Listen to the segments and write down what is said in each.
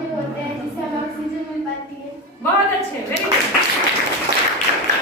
पौधे होते हैं जिससे हमें ऑक्सीजन मिल पाती है। बहुत अच्छे, वेरी गुड,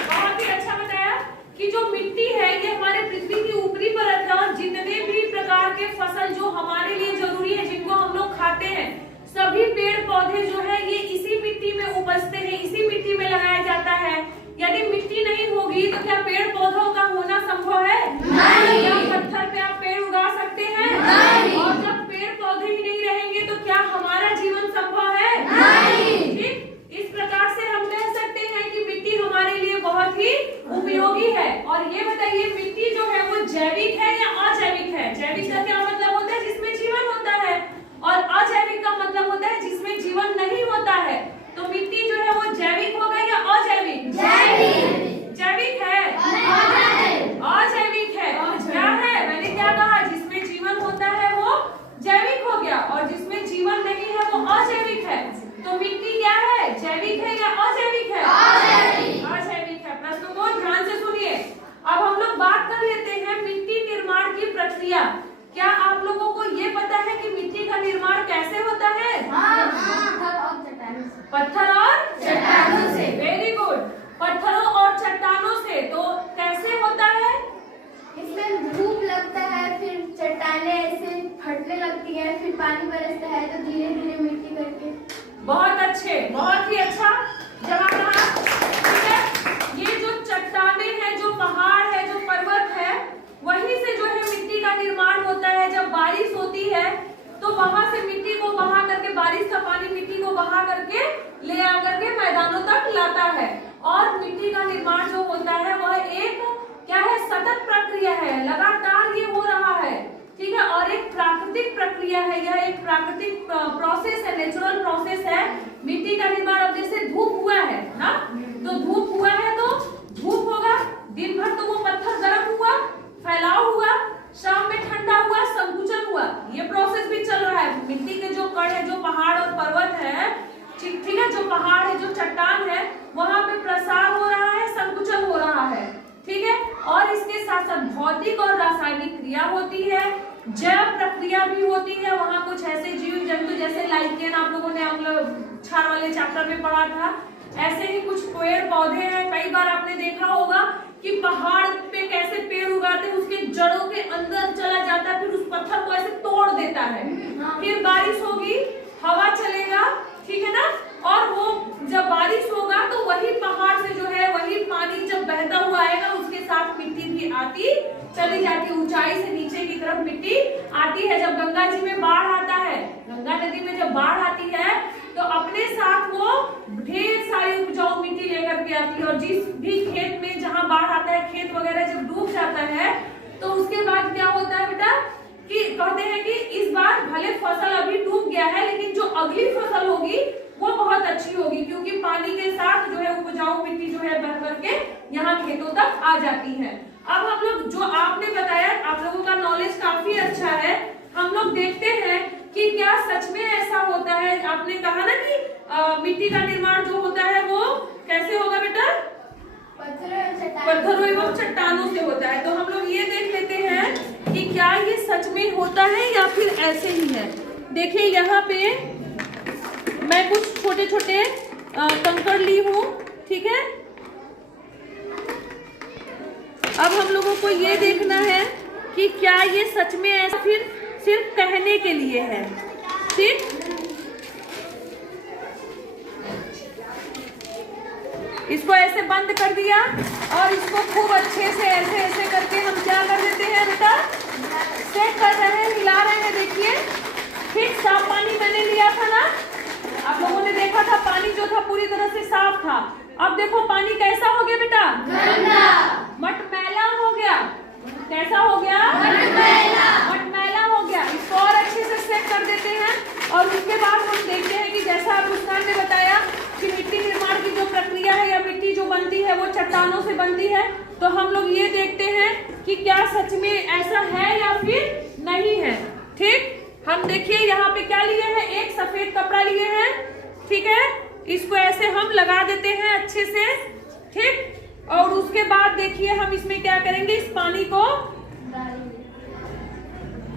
बहुत ही अच्छा बताया कि जो मिट्टी है ये हमारे पृथ्वी की ऊपरी परत है और जितने भी प्रकार के फसल जो हमारे लिए जरूरी है, जिनको हम लोग खाते हैं, सभी पेड़ पौधे जो है ये इसी मिट्टी में उपजते हैं, इसी मिट्टी में लगाया जाता है। यदि मिट्टी नहीं होगी तो क्या पेड़ पौधों का होना संभव है? नहीं। क्या पत्थर पे आप पेड़ उगा सकते हैं? नहीं। और जब पेड़ पौधे ही नहीं रहेंगे तो क्या हमारा जीवन संभव है? नहीं। ठीक, इस प्रकार से हम कह सकते हैं कि मिट्टी हमारे लिए बहुत ही उपयोगी है। और ये बताइए, मिट्टी जो है वो जैविक है या अजैविक है? जैविक का क्या मतलब होता है? जिसमें जीवन होता है। और अजैविक का मतलब होता है जिसमें जीवन नहीं होता है। तो मिट्टी जो है वो जैविक होगा या अजैविक? जैविक। जैविक है? अजैविक है। क्या है? मैंने क्या कहा? जिसमें जीवन होता है वो जैविक हो गया और जिसमें जीवन नहीं है वो अजैविक है। तो मिट्टी क्या है? जैविक है या अजैविक है? अजैविक है। प्रश्न को ध्यान से सुनिए। अब हम लोग बात कर लेते हैं मिट्टी निर्माण की प्रक्रिया। क्या आप लोगों को ये पता है कि मिट्टी का निर्माण कैसे होता है? पत्थर और चट्टानों से। वेरी गुड, पत्थरों और चट्टानों से। तो कैसे होता है? इसमें धूप लगता है, फिर चट्टानें ऐसे फटने लगती हैं, फिर पानी बरसता है, तो धीरे धीरे मिट्टी करके। बहुत अच्छे, बहुत ही अच्छा जवाब रहा। ठीक है, ये जो चट्टानें हैं, जो पहाड़ है, जो पर्वत है, वहीं से जो है मिट्टी का निर्माण होता है। जब बारिश होती है तो वहां से मिट्टी को बहा करके, बारिश का पानी मिट्टी को बहा करके ले आकर के मैदानों तक लाता है। और मिट्टी का निर्माण जो होता है वह एक क्या है? सतत प्रक्रिया है, लगातार ये हो रहा है। ठीक है, और एक प्राकृतिक प्रक्रिया है, यह एक प्राकृतिक प्रोसेस है, नेचुरल प्रोसेस है मिट्टी का निर्माण। अब जैसे धूप हुआ है ना, तो धूप हुआ है तो धूप होगा, दिन भर तो वो पत्थर गर्म हुआ, फैलाव हुआ, शाम में ठंडा हुआ, संकुचन हुआ, ये प्रोसेस भी चल रहा है। मिट्टी के जो कण है, जो पहाड़ और पर्वत है, ठीक है, जो पहाड़ है, जो चट्टान है, वहां पे प्रसार हो रहा है, संकुचन हो रहा है। ठीक है, और इसके साथ साथ भौतिक और रासायनिक क्रिया होती है, जैव प्रक्रिया भी होती है। वहां कुछ ऐसे जीव जंतु जैसे लाइकेन, आप लोगों ने क्षार वाले चैप्टर में पढ़ा था, ऐसे ही कुछ पेड़ पौधे हैं। कई बार आपने देखा होगा कि पहाड़ पे कैसे पेड़ उगाते हैं, उसके जड़ों के अंदर चला जाता है, फिर उस पत्थर को ऐसे तोड़ देता है। फिर बारिश होगी, हवा चलेगा, ठीक है ना, और वो जब बारिश होगा तो वही पहाड़ से जो है वही पानी जब बहता हुआ आएगा, उसके साथ मिट्टी भी आती चली जाती, ऊंचाई से नीचे की तरफ मिट्टी आती है। जब गंगा जी में बाढ़ आता है, गंगा नदी में जब बाढ़ आती है तो अपने साथ वो ढेर सारी उपजाऊ मिट्टी लेकर के आती है। और जिस भी खेत में जहाँ बाढ़ आता है, खेत वगैरह जब डूब जाता है तो उसके बाद क्या होता है बेटा, कि कहते हैं कि इस बार भले फसल अभी डूब गया है लेकिन जो अगली फसल होगी वो बहुत अच्छी होगी, क्योंकि पानी के साथ जो है उपजाऊ मिट्टी जो है बह करके यहाँ खेतों तक आ जाती है। अब हम लोग जो आपने बताया, आप लोगों का नॉलेज काफी अच्छा है। हम लोग देखते हैं कि क्या सच में ऐसा होता है। आपने कहा ना कि मिट्टी का निर्माण जो होता है वो कैसे होगा बेटा? पत्थरों एवं चट्टानों से होता है। तो हम लोग ये देख लेते हैं कि क्या ये सच में होता है या फिर ऐसे ही है। देखिए यहाँ पे मैं कुछ छोटे छोटे कंकड़ ली हूँ, ठीक है। अब हम लोगों को ये देखना है कि क्या ये सच में ऐसा फिर सिर्फ कहने के लिए है, ठीक। इसको ऐसे बंद कर दिया और इसको खूब अच्छे से ऐसे ऐसे करके हम क्या कर देते हैं बेटा, सेट कर रहे हैं, हिला रहे हैं। देखिए ठीक साफ पानी मैंने लिया था ना, आप लोगों ने देखा था पानी जो था पूरी तरह से साफ था। अब देखो पानी कैसा हो गया बेटा, गंदा, मटमैला हो गया। कैसा हो गया, मटमैला हो गया। इसको और अच्छे से सेट कर देते हैं और उसके बाद हम देखते हैं कि जैसा आप मुस्कान ने बताया कि मिट्टी निर्माण की जो प्रक्रिया है या मिट्टी जो बनती है वो चट्टानों से बनती है। तो हम लोग ये देखते हैं कि क्या सच में ऐसा है या फिर नहीं है, ठीक। हम देखिए यहाँ पे क्या लिए हैं, एक सफेद कपड़ा लिए हैं, ठीक है। इसको ऐसे हम लगा देते हैं अच्छे से, ठीक। और उसके बाद देखिए हम इसमें क्या करेंगे, इस पानी को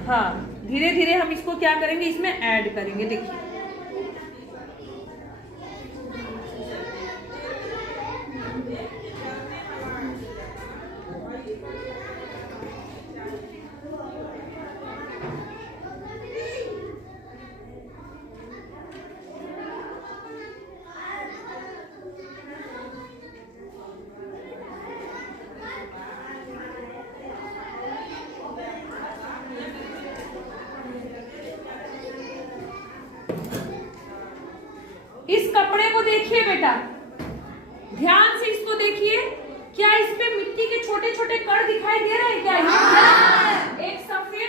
हाँ धीरे धीरे हम इसको क्या करेंगे, इसमें ऐड करेंगे। देखिए देखिए बेटा, ध्यान से इसको देखिए। क्या इस पे मिट्टी के छोटे छोटे कण दिखाई दे रहे हैं क्या? एक सफेद